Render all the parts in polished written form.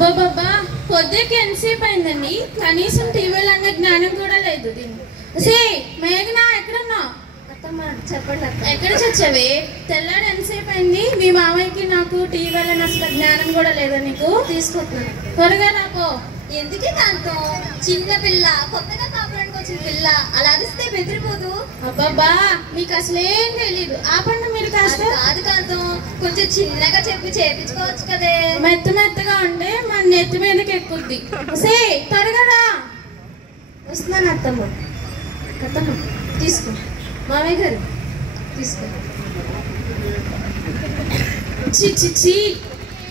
బాబా పొద్దుకి ఎంతసేపు అయిందండి, కనీసం టీవీలో అన్న జ్ఞానం కూడా లేదు దీన్ని. మేఘనా ఎక్కడున్నావు? చెప్పండి అక్క. ఎక్కడ చచ్చావే? తెల్లాడు ఎంతసేపు అయింది? మీ మామయ్యకి నాకు టీవీలో అసలు జ్ఞానం కూడా లేదా నీకు? తీసుకుంటున్నాను. త్వరగా రాపో. ఎందుకే కాంతం, చిన్న పిల్ల, కొత్తగా కాపురానికి వచ్చిన పిల్ల, అలా అరిస్తే బెదిరిపోదు. అబ్బాబా మీకు అసలేం తెలీదు. ఆపండి మీరు కాస్త. కాదు కాంతం, కొంచెం చిన్నగా చెప్పి చేపించుకోవచ్చు కదే. మెత్తగా ఉంటే మన నెత్తి మీదకి ఎక్కుద్ది. త్వరగా రా. వస్తున్నాను అత్తమ్మ. అత్తమ్మ తీసుకో. మామయ్య గారు తీసుకో. చి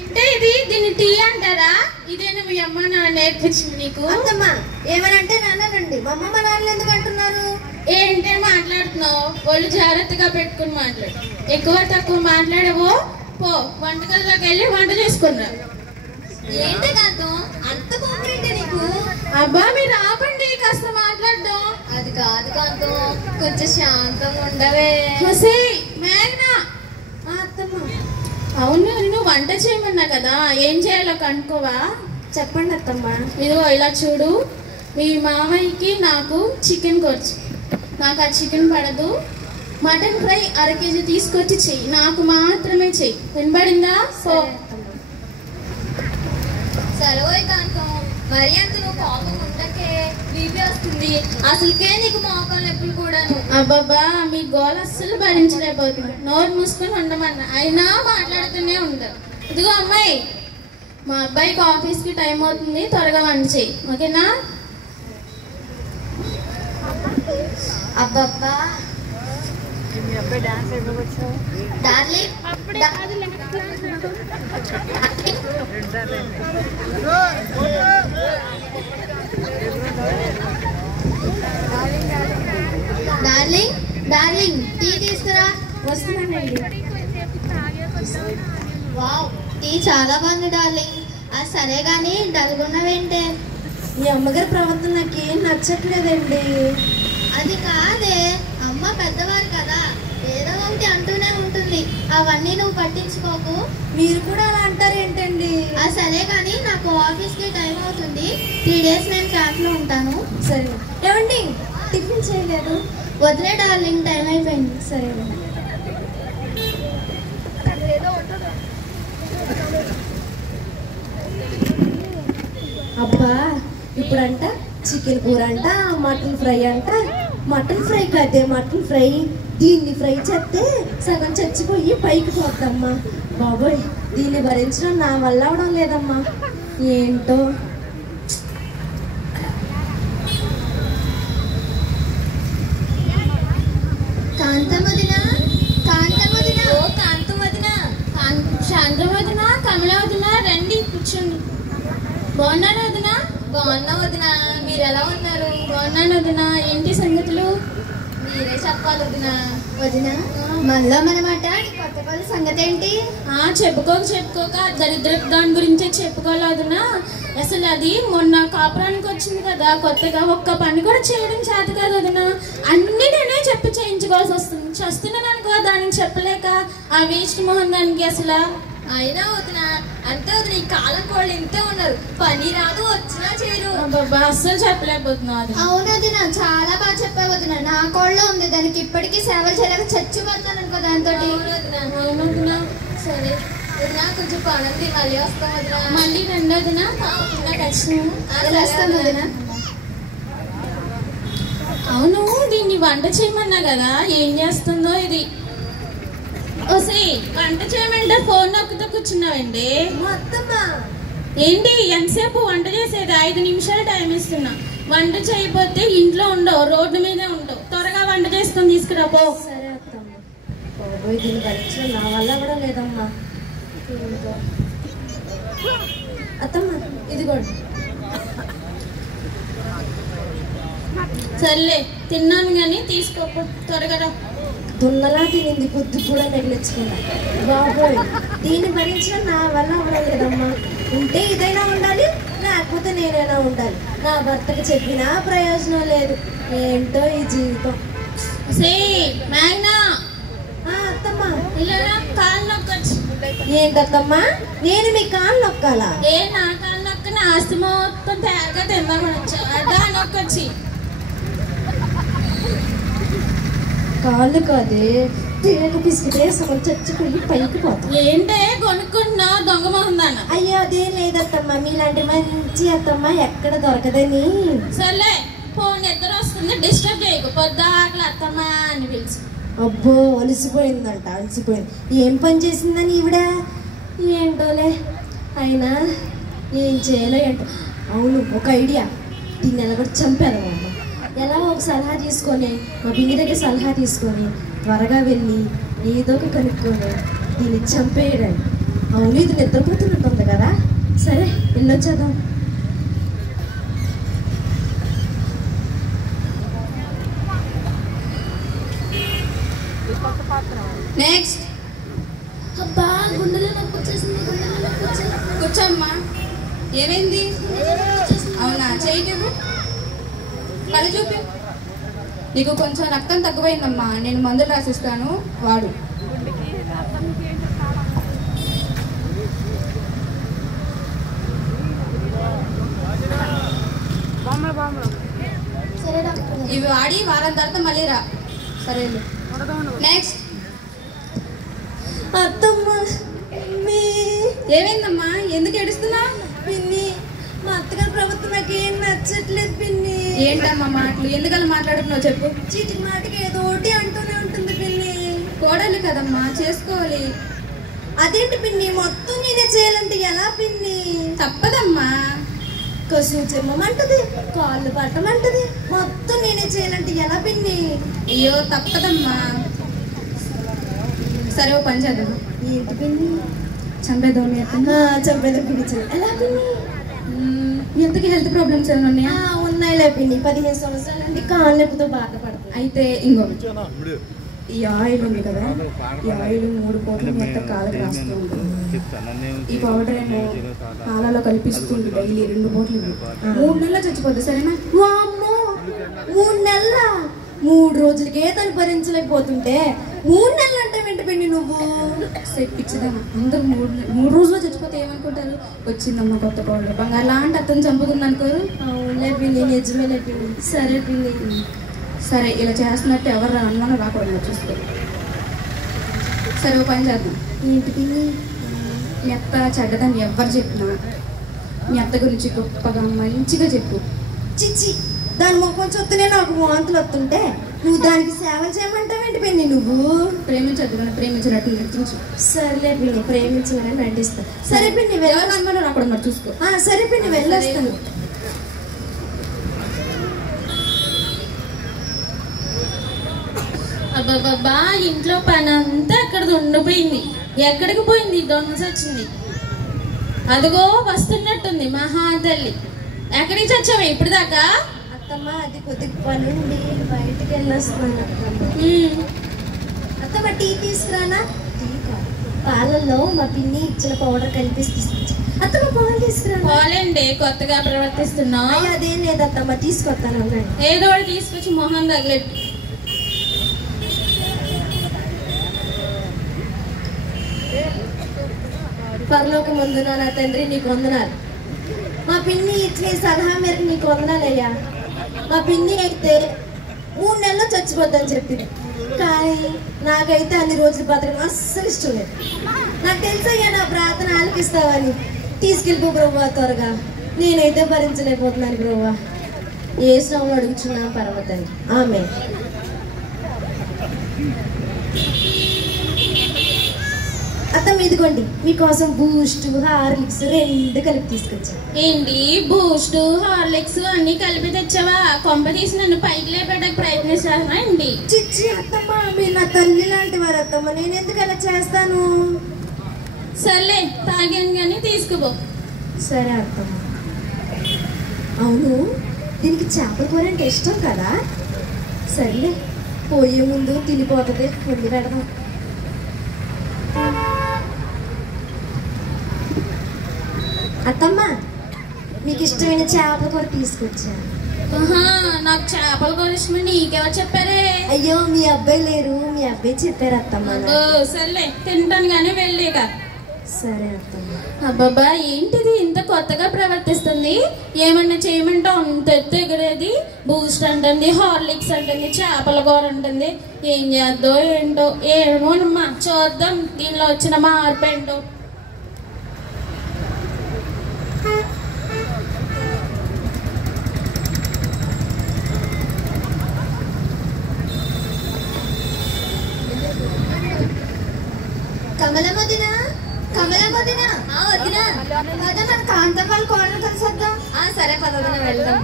అంటే దీన్ని టీ అంటారా? ఇదేనా మీ అమ్మ నాన్న నేర్పించింది నీకు? అత్తమ్మ ఏమనంటే నాన్నండి, మా అమ్మ మా నాన్నలు ఎందుకు అంటున్నారు? ఏంటే మాట్లాడుతున్నావు? ఒళ్ళు జాగ్రత్తగా పెట్టుకుని మాట్లాడు. ఎక్కువ తక్కువ మాట్లాడవో పో వంటగదిలోకి వెళ్ళి వంట చేసుకున్నా. ఏంటి కాంతం అంత కోపరేంటి నీకు? అబ్బా మీరు ఆపండి కాస్త మాట్లాడడం. అది కాదు కాంతం, కొంచెం శాంతంగా ఉండవే. మేఘనా. అత్తమ్మ అవును, నువ్వు వంట చేయమన్నా కదా, ఏం చేయాలో కనుక్కోవా? చెప్పండి అత్తమ్మ. ఇదిగో ఇలా చూడు, మీ మామయ్యకి నాకు చికెన్ కొరచు. నాకు ఆ చికెన్ పడదు. మటన్ ఫ్రై 1/2 కేజీ తీసుకొచ్చి చెయ్యి, నాకు మాత్రమే చెయ్యి. వినబడిందా? సరే కాంతం, మరి అంత నువ్వు కోపం ఉండకే, బీపీ వస్తుంది. అసలుకే నీకు మోకాలు నొప్పులు కూడాను. అబ్బాబా మీ గోల అస్సలు భరించలేకపోతున్నా. నోరు మూసుకొని ఉండమన్నా అయినా మాట్లాడుతూనే ఉంటారు. ఇదిగో అమ్మాయి, మా అబ్బాయికి ఆఫీస్కి టైం అవుతుంది, త్వరగా వంట చెయ్యి. ఓకేనా? అబ్బబ్బా డార్లింగ్, డార్లింగ్ డార్లింగ్ టీ తీసుకురా. వస్తున్నానండి. వావ్, టీ చాలా బాగుంది డార్లింగ్. అది సరే గాని డల్గొన్నవేంటే? మీ అమ్మగారి ప్రవర్తన నాకు ఏం నచ్చట్లేదండి. అది కాదే, అమ్మ పెద్దవారు కదా, ఏదో ఒకటి అంటూనే ఉంటుంది. అవన్నీ నువ్వు పట్టించుకోకు. మీరు కూడా అలా అంటారేంటండి? అది సరే కానీ నాకు ఆఫీస్కి టైం అవుతుంది. 3 days నేను క్యాంప్లో ఉంటాను. సరే. ఏమండి టిఫిన్ చేయలేదు? వదిలే డార్లింగ్, టైం అయిపోయింది. సరే. అబ్బా ఇప్పుడంట చికెన్ కూర అంట, మటన్ ఫ్రై అంట. మటన్ ఫ్రై కాదే, మటన్ ఫ్రై. దీన్ని ఫ్రై చేస్తే సగం చచ్చిపోయి పైకి పోద్దమ్మా. బాబోయ్, దీన్ని భరించడం నా వల్ల అవడం లేదమ్మా. ఏంటో. శాంతం వదిన, కమల వదిన, రండి కూర్చోండి. బాగున్నాను వదిన? బాగున్నా వదిన, మీరు ఎలా ఉన్నారు? బాగున్నాను వదిన. ఏంటి సంగతులు? మీరే చెప్పాలి వదిన. వదిన మళ్ళా మనమాట కొత్త కొత్త సంగతి ఏంటి? చెప్పుకోక దరిద్ర దాని గురించే చెప్పుకోవాలి వదిన. అసలు అది మొన్న కాపురానికి వచ్చింది కదా కొత్తగా, ఒక్క పని కూడా చేయడం చేత కాదు వదిన. అన్ని నేనే చెప్పి చేయించుకోవాల్సి వస్తుంది. చస్తున్నాను అనుకో దానికి చెప్పలేక, ఆ వేస్ట్ మొహం దానికి అసలు. అయినా వదిన అంతే వదిన, ఈ కాలం కోళ్ళు ఇంతే ఉన్నారు, పని రాదు వచ్చినా చేయరు. బాబా అస్సలు చెప్పలేకపోతున్నా. అవును వదిన, చాలా బాగా చెప్పావు వదిన. నా కోళ్ళు ఉంది, దానికి ఇప్పటికీ సేవలు చేయలేక చచ్చిపోతాను అనుకో దాంతో. సరే వదిన, కొంచెం పనుంది, మళ్ళీ వస్తాం వదిన. మళ్ళీ రెండో వదిన వస్తాను వదిన. అవును, దీన్ని వంట చేయమన్నా కదా, ఏం చేస్తుందో ఇది? వంట చేయమంటే ఫోన్ నొక్కుతూ కూర్చున్నావండి. ఏంటి ఎంతసేపు వంట చేసేది? 5 నిమిషాలు టైం ఇస్తున్నా. వంట చేయకపోతే ఇంట్లో ఉండవు, రోడ్డు మీదే ఉండవు. త్వరగా వంట చేసుకొని తీసుకురా పో. సరే అత్తమ్మ. బాబోయ్, దీన్ని భరించడం నా వల్ల అవడం లేదమ్మా. అత్తమ్మ ఇదిగోండి. సర్లే తిన్నాను కానీ తీసుకోపో, త్వరగా. దున్నలా తినింది, బుద్ధి కూడా నెగ్లెచ్చుకున్నా. బాబోయ్, దీన్ని భరించడం నా వల్ల అవడం లేదమ్మా. ఉంటే ఇదైనా ఉండాలి, లేకపోతే నేనైనా ఉండాలి. నా భర్తకు చెప్పినా ప్రయోజనం లేదు. ఏంటో ఈ జీవితం. మేఘనా, అత్తమ్మ ఇలా కాళ్ళు నొక్కొచ్చు. ఏంటత్తమ్మా, నేను మీ కాళ్ళు నొక్కాలా? నా కాళ్ళు నా ఆస్తి మొత్తం తయారుగా తిందామని వచ్చా దాని ఒక్కొచ్చి కాళ్ళు కాదే తేగ పిసికితే సగం చచ్చిపోయి పైకి పోతాం. ఏంటే కొనుక్కున్నా దొంగ మొహం దాన్న. అయ్యో అదేం లేదత్తమ్మ, మీలాంటి మంచి అత్తమ్మ ఎక్కడ దొరకదని. సర్లే ఫోన్ నిద్ర వస్తుంది, డిస్టర్బ్ చేయకు. పొద్దాకలు అత్తమ్మ అని పిలిచి. అబ్బో అలసిపోయిందంట, అలసిపోయింది. ఏం పని చేసిందని ఈవిడ ఏంటోలే. అయినా ఏం చేయాలో ఏంటో. అవును, ఒక ఐడియా. దీన్ని ఎలా కూడా చంపాను అమ్మ. ఎలా ఒక సలహా తీసుకొని, మా బింగి దగ్గర సలహా తీసుకొని త్వరగా వెళ్ళి ఏదో ఒక కనుక్కొని దీన్ని చంపేయడండి. అవును, ఇది నిద్రపోతున్నట్టుంది కదా. సరే వెళ్ళొచ్చేద్దాం. నెక్స్ట్. అబ్బా గుండెలో నొప్పి వచ్చేసింది, గుండెలో నొప్పి వచ్చేసింది. కూర్చోమ్మా. ఏమైంది? అవునా, చెయ్యి నువ్వు కళ్ళు చూపి. నీకు కొంచెం రక్తం తక్కువైందమ్మా, నేను మందులు రాసిస్తాను, వాడు. సరే డాక్టర్. ఇవి వాడి వారం తర్వాత మళ్ళీ రా. సరే నెక్స్ట్. అత్తమ్మ ఏమైందమ్మా, ఎందుకు ఏడుస్తున్నా? పిన్ని, మా అత్తగారి ప్రభుత్వం నాకు ఏం నచ్చట్లేదు పిన్ని. ఏంటమ్మా మాటలు, ఎందుకలా మాట్లాడుతున్నావు చెప్పు. చీటి మాటకి ఏదో ఒకటి అంటూనే ఉంటుంది పిన్ని. కోడలు కదమ్మా, చేసుకోవాలి. అదేంటి పిన్ని, మొత్తం నేనే చేయాలంటే ఎలా పిన్ని? తప్పదమ్మా. కసువు చెమ్మమంటది, కాళ్ళు పట్టమంటది, మొత్తం నేనే చేయాలంటే ఎలా పిన్ని? అయ్యో తప్పదమ్మా. సరే ఓ పని చేద్దాం. ఏంటి పిన్ని? చంపేద్దాం. చంపేదా పిలిచాను ఎలా పిన్ని? ఎంతకి హెల్త్ ప్రాబ్లమ్స్ ఏమైనా ఉన్నాయా? ఉన్నాయిలే పిన్ని, 15 సంవత్సరాల నుండి కాళ్ళ నొప్పితో బాధపడుతుంది. అయితే ఇంకో ఈ ఆయిల్ ఉంది కదా, ఈ ఆయిల్ 3 పూటలు మొత్తం కాళ్ళకి రాస్తూ ఉంటుంది. ఈ పౌడర్ ఏమో పాలలో కల్పిస్తుంది డైలీ 2 పూటలు. 3 నెలలు చచ్చిపోద్ది. సరేనా? వామ్మో, 3 నెలల? 3 రోజులకే తను భరించలేకపోతుంటే 3 నెలలు అంటే వెంట పిండి నువ్వు పిచ్చిదమ్మా. అందరూ 3 రోజుల్లో చచ్చిపోతే ఏమనుకుంటారు? వచ్చిందమ్మా కొత్త పౌడర్, బంగారు లాంటి అతను చంపుకుంది అనుకోరు. అవునులే పిన్ని, నిజమేలే పిన్ని. సరే పిన్ని. సరే ఇలా చేస్తున్నట్టు ఎవరు అనుమానం రాకూడదు, చూసుకో. సరే ఓ పని చేద్దాం. ఏంటి పిన్ని? మీ అత్త చెడ్డదని ఎవరు చెప్పినా మీ అత్త గురించి గొప్పగా మంచిగా చెప్పు. చిచ్చి, దాని ముఖం చూస్తేనే నాకు వాంతులు వస్తుంటే నువ్వు దానికి సేవ చేయమంటావేంటి పిన్ని నువ్వు? ప్రేమించద్దు కానీ ప్రేమించినట్టు నటించు. సరేలే పిన్ని, ప్రేమించమని నటిస్తా. సరే పిన్ని, ఎవరు అనుమానం రాకూడదు మరి, చూసుకో. సరే పిన్ని, వెళ్ళొస్తాను. అబ్బాబ్బా, ఇంట్లో పని అంతా అక్కడ ఉండిపోయింది. ఎక్కడికి పోయింది దొంగ చచ్చింది? అదిగో వస్తున్నట్టుంది మహాతల్లి. ఎక్కడికి చచ్చావా ఇప్పుడు దాకా? అత్తమ్మ, అది కొద్దిగా పని ఉండి బయటికి వెళ్ళొస్తున్నాను అత్తమ్మ. టీ తీసుకురానా? టీ కాదు, పాలల్లో మా పిన్ని ఇచ్చిన పౌడర్ కనిపిస్తుంది. అత్తమ్మ, పాలు తీసుకురా. పాలండి, కొత్తగా ప్రవర్తిస్తున్నావు. అదేం లేదత్తమ్మ, తీసుకొస్తాను. ఏదో ఒకటి తీసుకొచ్చి మొహం తగలెట్టు. పరలోక ముందున నా తండ్రి, నీకు వందనాలు. మా పిన్ని ఇచ్చిన సలహా మేరకు నీకు వందనాలయ్యా. మా పిన్ని అయితే 3 నెలల్లో చచ్చిపోద్దని చెప్పింది, కానీ నాకైతే అన్ని రోజులు బతకడం అస్సలు ఇష్టం లేదు. నాకు తెలుసయ్యా నా ప్రార్థన ఆలకిస్తావని. తీసుకెళ్ళిపో బ్రవ్వా త్వరగా, నేనైతే భరించలేకపోతున్నాను బ్రవ్వా. ఏ శ్రమం అడుగుచున్నా పరమ తండ్రి, ఆమె. అత్తమ్మ, ఇదిగోండి మీకోసం బూస్ట్, హార్లిక్స్ 2 కలిపి తీసుకొచ్చాను. ఏంటి బూస్ట్, హార్లిక్స్ అన్ని కలిపి తెచ్చావా? కొంప తీసి నన్ను పైకి లేపడానికి ప్రయత్నిస్తావా అండి? చిచ్చి అత్తమ్మ, మీరు నా తల్లి లాంటి వారు అత్తమ్మ, నేను ఎందుకు అలా చేస్తాను? సర్లే, తాగాను కానీ తీసుకుపో. సరే అత్తమ్మ. అవును, దీనికి చేపల కూర అంటే ఇష్టం కదా. సర్లే, పోయే ముందు తినిపోతుంది, వండి పెడదాం. అత్తమ్మ, మీకు ఇష్టమైన చేపల కూర తీసుకొచ్చాను. నాకు చేపల కూర ఇష్టమని నీకెవరు చెప్పారే? అయ్యో, మీ అబ్బాయి లేరు, మీ అబ్బాయి చెప్పారు అత్తమ్మ. సర్లే, తింటాను కానీ వెళ్ళేక. సరే అత్తమ్మ. అబ్బాబా, ఏంటిది ఇంత కొత్తగా ప్రవర్తిస్తుంది? అంటుంది, ఏమన్నా చేయమంటే అంత ఎత్తు ఎగిరేది. బూస్ట్ అంటుంది, హార్లిక్స్ అంటుంది, చేపల కూర అంటుంది. ఏం చేద్దో ఏంటో, ఏమోనమ్మా చూద్దాం దీనిలో వచ్చిన మార్పు ఏంటో. కమలం వదిన, కమలం వదిన, వదిన మన కాంతం వాళ్ళ కోడలు కలిసొద్దాం. సరే పదవదిన వెళ్దాం.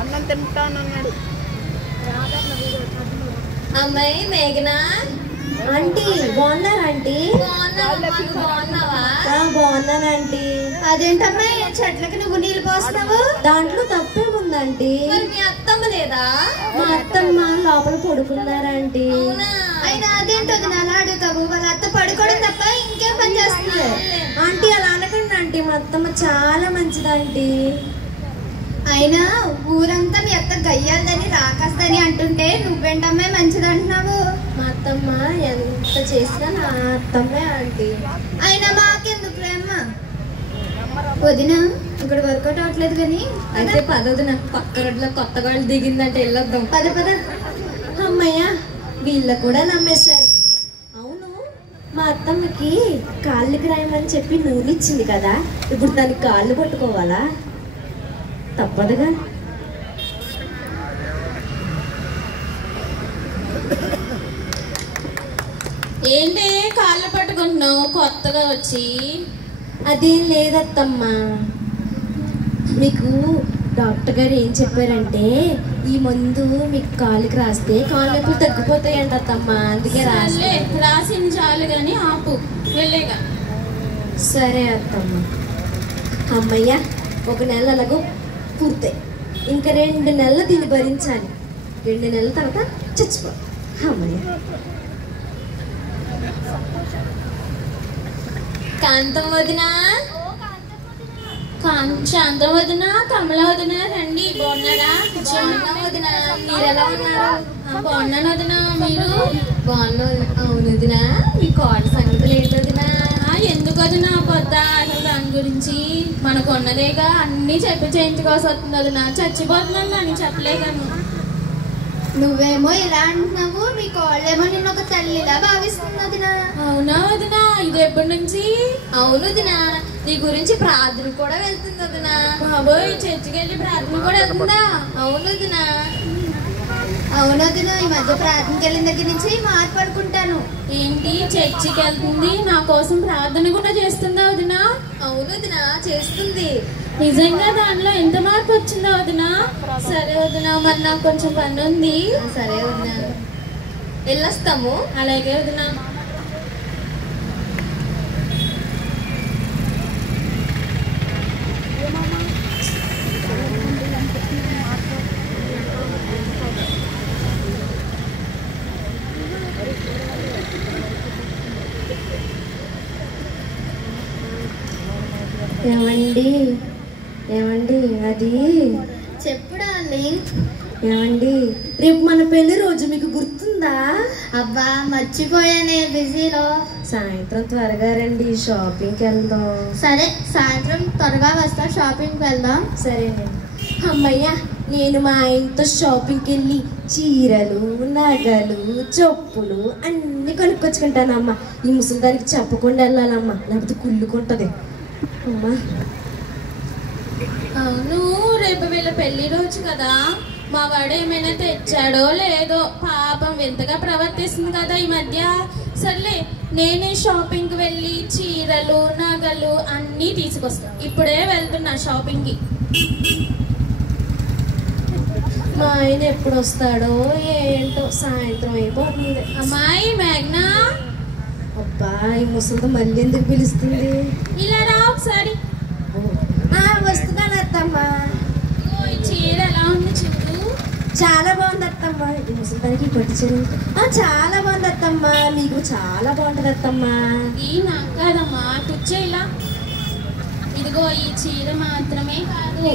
అన్నం తింటానన్నాడు. అమ్మాయి మేఘనా ఆంటీ బాగున్నారా? ఆంటీ బాగున్నావా? బాగున్నానంటీ. అదేంటమ్మాయి చెట్లకి నువ్వు నీళ్ళు పోస్తున్నావు? దాంట్లో తప్పేముందంటీ? మీ అత్తమ్మ లేదా? మా అత్తమ్మ లోపల పడుకున్నారంటీ. అయినా అదేంటో అలా అడుగుతావు? వాళ్ళ అత్త పడుకోవడం తప్ప ఇంకేం పని చేస్తుంది? ఆంటీ అలా అనకండి ఆంటీ, మా అత్తమ్మ చాలా మంచిదంటీ. అయినా ఊరంతా మీ అత్త గయ్యాలని రాకాస్తని అంటుంటే నువ్వేంటమ్మే మంచిది అంటున్నావు? మా అత్తమ్మ ఎంత చేసినా నా అత్తమ్మే ఆంటీ. అయినా మాకెందుకులేమ్మ. వదిన ఇక్కడ వర్కౌట్ అవట్లేదు కానీ అయితే పదవదిన పక్క రోడ్లో కొత్త వాళ్ళు దిగిందంటే వెళ్ళొద్దాం. పద పద. అమ్మయ్య వీళ్ళ కూడా నమ్మేశారు. అవును మా అత్తమ్మకి కాళ్ళకి రాయమని చెప్పి నూనె ఇచ్చింది కదా, ఇప్పుడు దానికి కాళ్ళు పట్టుకోవాలా? తప్పదుగా. ఏంటి కాళ్ళు పట్టుకుంటున్నావు కొత్తగా వచ్చి? అదేం లేదత్తమ్మా, మీకు డాక్టర్ గారు ఏం చెప్పారంటే ఈ మందు మీకు కాళ్ళకి రాస్తే కాళ్ళ నొప్పులు తగ్గిపోతాయంట అత్తమ్మా, అందుకే రాసింది చాలు కానీ ఆపు వెళ్ళేగా. సరే అత్తమ్మ. అమ్మయ్య ఒక నెల అలాగో పూర్తాయి, ఇంకా 2 నెలలు దీన్ని భరించాలి. 2 నెలల తర్వాత చచ్చిపో. అమ్మయ్య. కాంతం వదినా, శాంతం వదినా, కమల వదినా రండి. బాగున్నారా? వదిన మీరు ఎలా ఉన్నారు? బాగున్నాను వదినా, మీరు? బాగున్నా. అవును వదిన, మీ కోట సంగతులు ఏంటి వదిన? ఎందుకు వదినా పొద్దా అసలు దాని గురించి? మనకు ఉన్నదేగా అన్ని చెప్పి చేయించుకోవాల్సి వస్తుంది వదినా. చచ్చిపోతున్నాను అని చెప్పలేగాను. నువ్వేమో ఇలా అంటున్నావు, మీ కోళ్ళేమో నిన్న ఒక తల్లిలా భావిస్తుంది వదిన. అవునా వదినా? ఇది ఎప్పటి నుంచి? అవును వదిన, నీ గురించి ప్రార్థన కూడా వెళ్తుంది వదిన. బాబోయ్, చర్చికి వెళ్ళి ప్రార్థన కూడా వెళ్తుందా? అవును వదిన. అవును వదిన, ఈ మధ్య ప్రార్థనకి వెళ్ళిన దగ్గర నుంచి మార్పు అనుకుంటాను. ఏంటి చర్చికి వెళ్తుంది, నా కోసం ప్రార్థన కూడా చేస్తుందా వదినా? అవును వదిన, చేస్తుంది. నిజంగా దానిలో ఎంత మార్పు వచ్చిందా వదినా? సరే వదినా, మరి నాకు కొంచెం పని ఉంది. సరే వదిన, వెళ్ళొస్తాము. అలాగే వదినా. ఏమండి ఏమండి అది చెప్పు డార్లింగ్. ఏమండి రేపు మన పెళ్లి రోజు మీకు గుర్తుందా? అబ్బా మర్చిపోయానే బిజీలో. సాయంత్రం త్వరగా రండి, షాపింగ్కి వెళ్దాం. సరే సాయంత్రం త్వరగా వస్తా, షాపింగ్కి వెళ్దాం. సరేనండి. అమ్మయ్య, నేను మా ఆయనతో షాపింగ్కి వెళ్ళి చీరలు, నగలు, చెప్పులు అన్నీ కొనుక్కొచ్చుకుంటానమ్మా. ఈ ముసలిదానికి చెప్పకుండా వెళ్ళాలమ్మా, లేకపోతే కుళ్ళుకుంటుంది అమ్మా. అవును, రేపు వీళ్ళ పెళ్లి రోజు కదా, మా వాడు ఏమైనా తెచ్చాడో లేదో, పాపం ఎంతగా ప్రవర్తిస్తుంది కదా ఈ మధ్య. సర్లే, నేనే షాపింగ్కి వెళ్ళి చీరలు, నగలు అన్నీ తీసుకొస్తాను. ఇప్పుడే వెళ్తున్నా షాపింగ్కి. మా ఆయన ఎప్పుడు వస్తాడో ఏంటో, సాయంత్రం అయిపోతుంది. అమ్మాయి మేఘనా. అబ్బా, ఈ ముసలితో మళ్ళీ ఎందుకు పిలుస్తుంది? ఇలా రా ఒకసారి. వస్తున్నాను అత్తమ్మా. ఈ చీర ఎలా ఉంది చూడు. చాలా బాగుంది అత్తమ్మా. ఈ ముసలిదానికి పట్టు చీర చాలా బాగుంది అత్తమ్మా. మీకు చాలా బాగుంటుంది అత్తమ్మా. ఈ నాకు కాదమ్మా, కూర్చో ఇలా. ఇదిగో ఈ చీర మాత్రమే కాదు,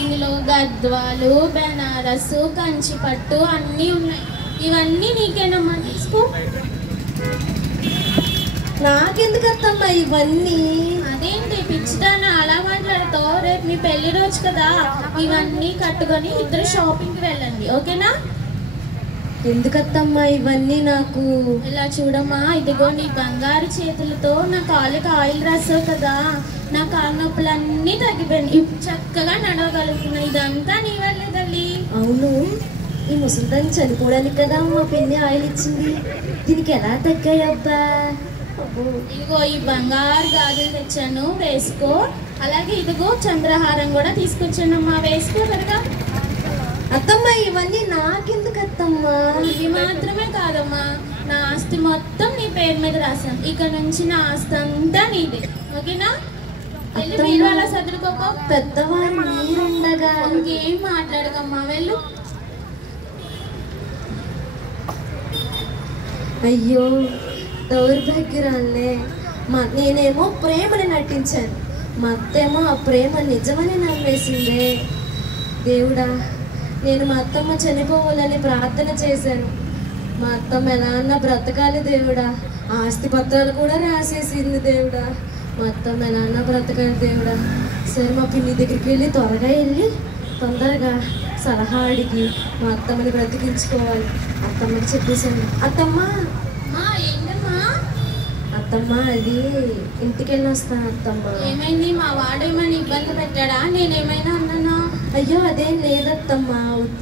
ఇందులో గద్వాలు, బెనారసు, కంచి పట్టు అన్నీ ఉన్నాయి. ఇవన్నీ నీకేనమ్మా, తీసుకో. నాకెందుకు అత్తమ్మా ఇవన్నీ? అదేంటి పిచ్చిదాన్ని అలా మాట్లాడుతావు? రేపు మీ పెళ్లి రోజు కదా, ఇవన్నీ కట్టుకొని ఇద్దరు షాపింగ్కి వెళ్ళండి, ఓకేనా? ఎందుకత్తమ్మా ఇవన్నీ నాకు? ఇలా చూడమ్మా, ఇదిగో నీ బంగారు చేతులతో నా కాళ్ళకి ఆయిల్ రాసావు కదా, నా కాళ్ళ నొప్పులన్నీ తగ్గిపోయింది, ఇప్పుడు చక్కగా నడవగలుగుతున్నా. ఇదంతా నీ వల్లే తల్లి. అవును, ఈ ముసలిదాన్ని చనిపోవడానికి కదా మా పిన్ని ఆయిల్ ఇచ్చింది. దీనికి ఎలా తగ్గాయబ్బా? ఇదిగో ఈ బంగారు గాజులు తెచ్చాను, వేసుకో. అలాగే ఇదిగో చంద్రహారం కూడా తీసుకొచ్చానమ్మా, వేసుకో త్వరగా. అత్తమ్మా ఇవన్నీ నాకెందుకు అత్తమ్మా? ఇవి మాత్రమే కాదమ్మా, నా ఆస్తి మొత్తం నీ పేరు మీద రాశాను. ఇక నుంచి నా ఆస్తి అంతా నీదే, ఓకేనా? వెళ్ళి మీరు అలా సదురుకోపో. పెద్దవారు మీరుండగా ఇంకేం మాట్లాడకమ్మా, వెళ్ళు. అయ్యో దౌర్భాగ్యురాలే. నేనేమో ప్రేమని నటించాను, మా అత్తేమో ఆ ప్రేమ నిజమని నమ్మేసిందే. దేవుడా, నేను మా అత్తమ్మ చనిపోవాలని ప్రార్థన చేశాను. మా అత్తమ్మ ఎలా అన్నా బ్రతకాలి దేవుడా. ఆస్తి పత్రాలు కూడా రాసేసింది దేవుడా. మా అత్తమ్మ ఎలా అన్నా బ్రతకాలి దేవుడా. సరే మా పిన్ని దగ్గరికి వెళ్ళి త్వరగా వెళ్ళి తొందరగా సలహా అడిగి మా అత్తమ్మని బ్రతికించుకోవాలి. అత్తమ్మకి చెప్పేశాను. అత్తమ్మ ఏంటమ్మా? అత్తమ్మ అది ఇంటికి వెళ్ళి వస్తాను అత్తమ్మ. ఏమైంది? మా వాడు ఏమైనా ఇబ్బంది పెట్టాడా? నేనేమైనా అన్నానా? అయ్యో అదేం లేదత్తమ్మ,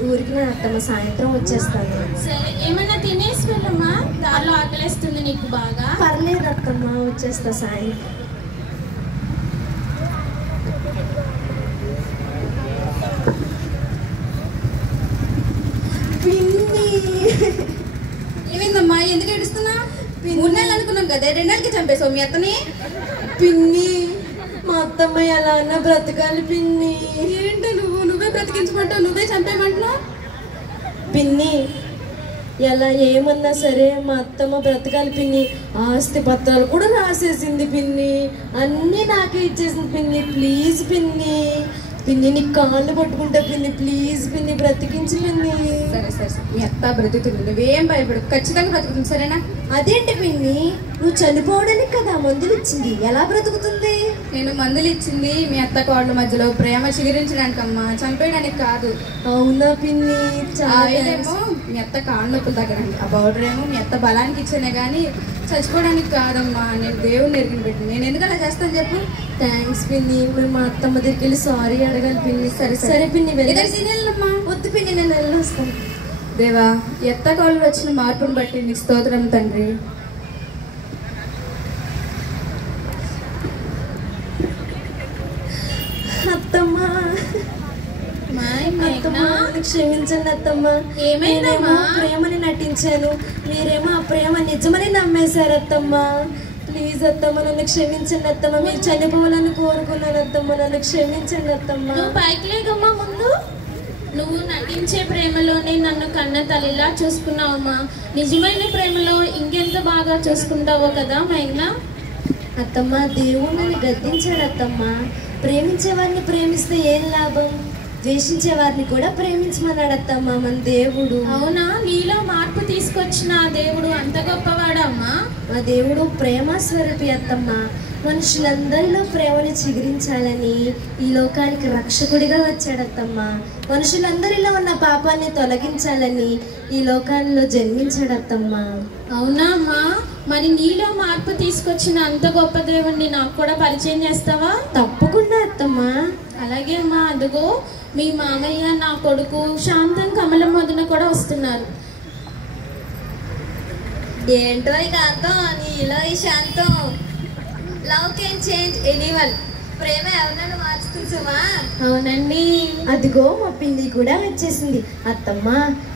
ఊరికి నా అత్తమ్మ సాయంత్రం వచ్చేస్తాను. సరే, ఏమైనా తినేసి వెళ్ళమ్మా, దారిలో ఆకలేస్తుంది నీకు బాగా. పర్లేదు అత్తమ్మ, వచ్చేస్తా సాయంత్రం. ఏమైందమ్మా, ఎందుకు ఏడుస్తున్నా? 3 నెలలు అనుకున్నాం కదా, 2 నెలలకి చంపేసావు మీ అత్తని. పిన్ని, మా అత్తమ్మ ఎలా అన్నా బ్రతకాలి పిన్ని. ఏంటి నువ్వే బ్రతికించమంటావు, నువ్వే చంపేయమంటున్నావు? పిన్ని, ఎలా ఏమన్నా సరే మా అత్తమ్మ బ్రతకాలి పిన్ని. ఆస్తి పత్రాలు కూడా రాసేసింది పిన్ని, అన్నీ నాకే ఇచ్చేసింది పిన్ని. ప్లీజ్ పిన్ని, పిన్ని నీ కాళ్ళు పట్టుకుంటా పిన్ని, ప్లీజ్ పిన్ని బ్రతికించి పిన్ని. సరే సరే సరే, మీ అత్త బ్రతుకుతుంది, నువ్వేం భయపడు, ఖచ్చితంగా బ్రతుకుతుంది, సరేనా? అదేంటి పిన్ని, నువ్వు చనిపోవడానికి కదా మందులు ఇచ్చింది, ఎలా బ్రతుకుతుంది? నేను మందులు ఇచ్చింది మీ అత్త కోళ్ళ మధ్యలో ప్రేమ చిగురించడానికమ్మా, చంపేయడానికి కాదు. అవునా పిన్ని? ఏమో మీ అత్త కాళ్ళ నొప్పులు తగ్గడానికి, ఆ పౌడర్ ఏమో మీ అత్త బలానికి ఇచ్చానే కానీ చచ్చిపోవడానికి కాదమ్మా. నేను దేవుడిని ఎరిగిన పెట్టింది, నేను ఎందుకు అలా చేస్తాను చెప్పు? థ్యాంక్స్ పిన్ని, మేము మా అత్తమ్మ దగ్గరికి వెళ్ళి సారీ అడగాలి పిన్ని. సరే సరే పిన్ని, వెళ్ళమ్మా. వద్దు పిన్ని, నేను వెళ్ళొస్తాను. దేవా, ఎత్త కాళ్ళు వచ్చిన మార్పును బట్టి నీకు స్తోత్రం తండ్రి. అత్తమ్మ క్షమించండి అత్తమ్మ, నేనేమో ప్రేమని నటించాను, మీరేమో ఆ ప్రేమ నిజమని నమ్మేశారు అత్తమ్మ. ప్లీజ్ అత్తమ్మ, నన్ను క్షమించండి అత్తమ్మ, మీరు చనిపోవాలని కోరుకున్నాను అత్తమ్మ, నన్ను క్షమించండి అత్తమ్మ. నువ్వు పైకి లేకమ్మా, ముందు నువ్వు నటించే ప్రేమలోనే నన్ను కన్న తల్లిలా చూసుకున్నావమ్మా. నిజమైన ప్రేమలో ఇంకెంత బాగా చూసుకుంటావో కదా మేఘ్నా. అత్తమ్మ, దేవుడు నన్ను గద్దించాడు అత్తమ్మ. ప్రేమించే వారిని ప్రేమిస్తే ఏం లాభం, ద్వేషించే వారిని కూడా ప్రేమించమన్నాడు అత్తమ్మ మన దేవుడు. అవునా? నీలో మార్పు తీసుకొచ్చిన దేవుడు అంత గొప్పవాడమ్మా. మా దేవుడు ప్రేమ స్వరూపి అత్తమ్మ. మనుషులందరిలో ప్రేమని చిగురించాలని ఈ లోకానికి రక్షకుడిగా వచ్చాడత్తమ్మ. మనుషులందరిలో ఉన్న పాపాన్ని తొలగించాలని ఈ లోకాల్లో జన్మించాడత్తమ్మ. అవునా అమ్మా? మరి నీలో మార్పు తీసుకొచ్చిన అంత గొప్ప దేవుణ్ణి నాకు కూడా పరిచయం చేస్తావా? తప్పకుండా అత్తమ్మ. అలాగే అమ్మా, అదుగో మీ మామయ్య, నా కొడుకు శాంతం, కమలం వదిన కూడా వస్తున్నారు. ఏంటో ఈ కాంతం, నీలో ఈ శాంతం. Love can change anyone. ప్రేమ ఎవరినైనా మార్చుతుంది సుమా. అవునండి, అదిగో మా పిన్ని కూడా వచ్చేసింది. అత్తమ్మ,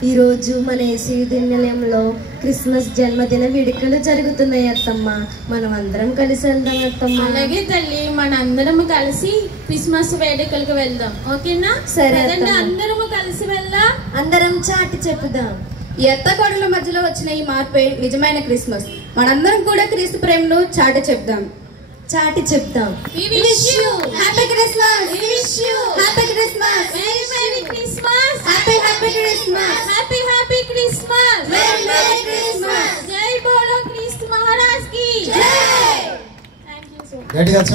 ఈరోజు మన యేసు నిలయంలో క్రిస్మస్ జన్మదిన వేడుకలు జరుగుతున్నాయి అత్తమ్మ. మనం అందరం కలిసి వెళ్దాం అత్తమ్మ. అలాగే తల్లి, మన అందరం కలిసి క్రిస్మస్ వేడుకలకు వెళ్దాం, ఓకేనా? సరే, అందరము కలిసి వెళ్దాం. అందరం చాటి చెప్పుదాం. ఈ ఎత్తకోడల మధ్యలో వచ్చిన ఈ మార్పే నిజమైన క్రిస్మస్. మనందరం కూడా క్రీస్తు ప్రేమను చాటి చెప్దాం. చాటి చెప్తాం. Happy Christmas. Happy Christmas. Merry Christmas. Happy Christmas. Happy Christmas. Merry Christmas. జై బోలో క్రీస్తు మహా महाराज की जय। Thank you so much.